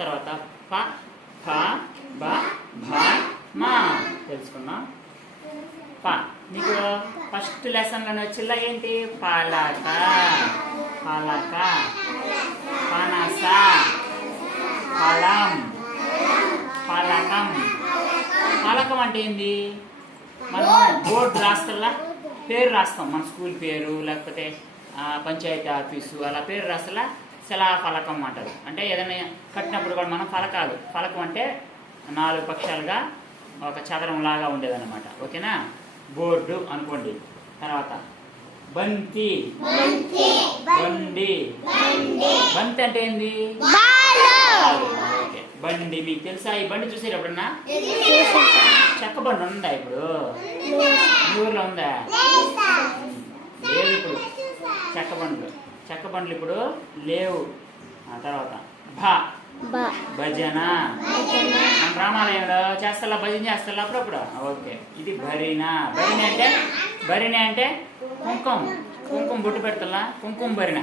తర్వాత ప ఫ బ భ మా తెలుసుకున్నాం. ప మీకు ఫస్ట్ లెసన్లోనే వచ్చిల్లా ఏంటి? పలక, పలక, పనస, ఫలం, పలకం. పలకం అంటే ఏంది? మనం బోర్డు రాస్తల్లా పేరు రాస్తాం, మన స్కూల్ పేరు లేకపోతే పంచాయతీ ఆఫీసు అలా పేరు రాస్తల్లా శిలాఫలకం అంటారు. అంటే ఏదైనా కట్టినప్పుడు కూడా మనం ఫలకాలు, ఫలకం అంటే 4 పక్షాలుగా ఒక చదరం లాగా ఉండేదన్నమాట. ఓకేనా? బోర్డు అనుకోండి. తర్వాత బంతి, బండి. బంతి అంటే ఏంది? ఓకే, బండి. మీకు తెలుసా ఈ బండి? చూసారు ఎప్పుడన్నా? చెక్క బండి ఉందా ఇప్పుడు? మీ ఊర్లో ఉందా? లేదు ఇప్పుడు చెక్క బండ్లు ఇప్పుడు లేవు. తర్వాత భజన. మన రామాలయంలో చేస్తా, భజన చేస్తా అప్పుడప్పుడు. ఓకే, ఇది భరిణ. భరిణ అంటే కుంకుమ బొట్టు పెడతా, కుంకుమ భరిణ.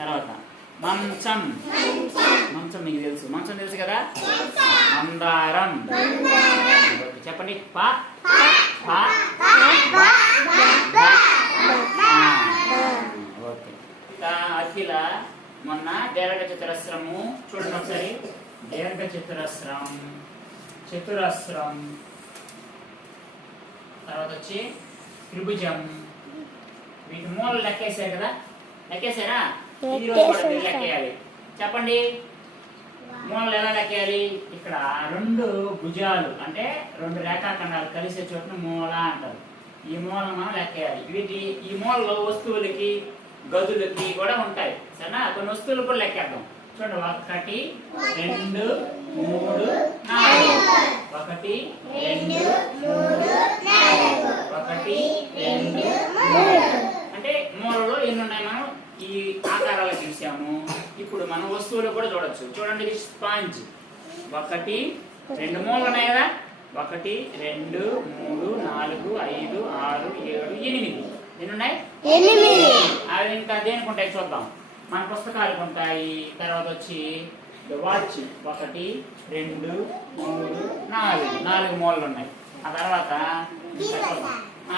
తర్వాత మంచం. మంచం మీకు తెలుసు, మంచం తెలుసు కదా? మందారం. చెప్పండి. ఓకే. అఖిల మొన్న దీర్ఘ చతురస్రము చూడండి ఒకసారి. దీర్ఘ చతురస్రం, చతురస్రం, తర్వాత వచ్చి త్రిభుజం. వీటి మూలలు లెక్కేసారు కదా? లెక్కేసారా? ఈ రోజు కూడా మీరు లెక్కేయాలి. చెప్పండి మూలలు ఎలా లెక్కేయాలి? ఇక్కడ 2 భుజాలు అంటే 2 రేఖాఖండాలు కలిసే చోటును మూల అంటారు. ఈ మూలను మనం లెక్కేయాలి. ఈ మూలలో వస్తువులకి, గదులకి కూడా ఉంటాయి. సరేనా? కొన్ని వస్తువులు కూడా లెక్కేద్దాం. చూడండి, 1 2 3 4. 1 2 3 4. 1 2 3. అంటే మూలలో ఎన్ని ఉన్నాయి మనం ఈ ఆకారాలు చూసాము. ఇప్పుడు మనం వస్తువులు కూడా చూడొచ్చు. చూడండి, ఇది స్పాంజ్. 1 2 మూలలు ఉన్నాయి కదా? 1 2 3 4 5 6 7 8. ఎన్ని ఉన్నాయి? 8. అవి ఇంకా దేనికి ఉంటాయి చూద్దాం. మన పుస్తకాలకు ఉంటాయి. తర్వాత వచ్చి వాచ్. 1 2 3 4 మూలలు ఉన్నాయి. ఆ తర్వాత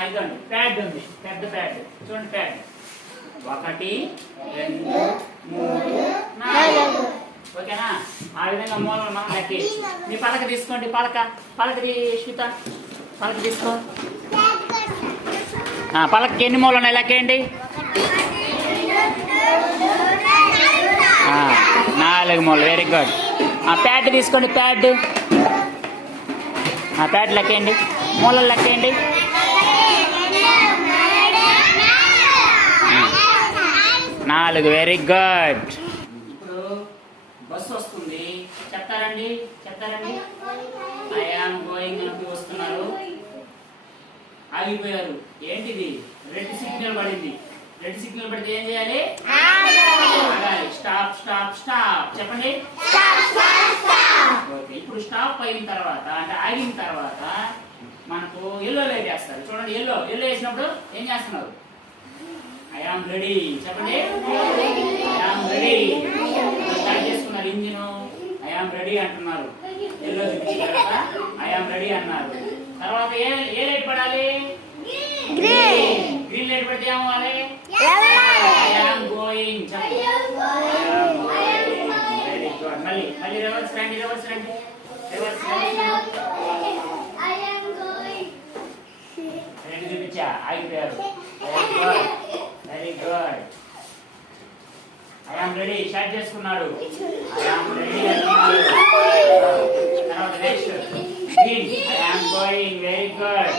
ఇదండి ప్యాడ్ ఉంది, పెద్ద ప్యాడ్. చూడండి ప్యాడ్. 1 2 3 4. ఓకేనా? ఆ విధంగా మూలలు మనం లెక్కేయచ్చు. మీ పలక తీసుకోండి. పలకది శ్వేత, పలక తీసుకో. పలకకి ఎన్ని మూలలు ఉన్నాయి లెక్కేయండి. 4 మూలలు. Very good. ప్యాడ్ తీసుకోండి. ప్యాడ్ లెక్కేయండి. మూలలు లెక్కేయండి. 4. Very good. ఇప్పుడు బస్సు వస్తుంది. చెప్తారండి. ఐ యామ్ గోయింగ్ అని వస్తున్నారు. ఆగిపోయారు. ఏంటిది? రెడ్ సిగ్నల్ పడింది. రెడ్ సిగ్నల్ పడితే ఏం చేయాలి? స్టాప్. చెప్పండి. ఓకే, ఇప్పుడు స్టాప్ అయిన తర్వాత అంటే ఆగిన తర్వాత మనకు ఎల్లో లైట్ వేస్తారు. చూడండి, ఎల్లో వేసినప్పుడు ఏం చేస్తున్నారు? I am ready. చెప్పండి. I am ready. స్టార్ట్ చేసుకున్నారు ఇంజిన్. ఐ యామ్ రెడీ అంటున్నారు. ఎల్లో చూపించిన తర్వాత ఐ యామ్ రెడీ అన్నారు. తర్వాత ఏ లైట్ పడాలి? గ్రీన్ లైట్ పడితే ఏమవ్వాలి? I am going. Very good. మళ్ళీ రివర్స్ రండి. రెడీ చూపించా, ఆగిపోయారు. Very good. I am ready start చేసుకున్నాడు. ఐ యామ్ రెడీ అంటున్నాడు. తర్వాత next green. I am going. Very good.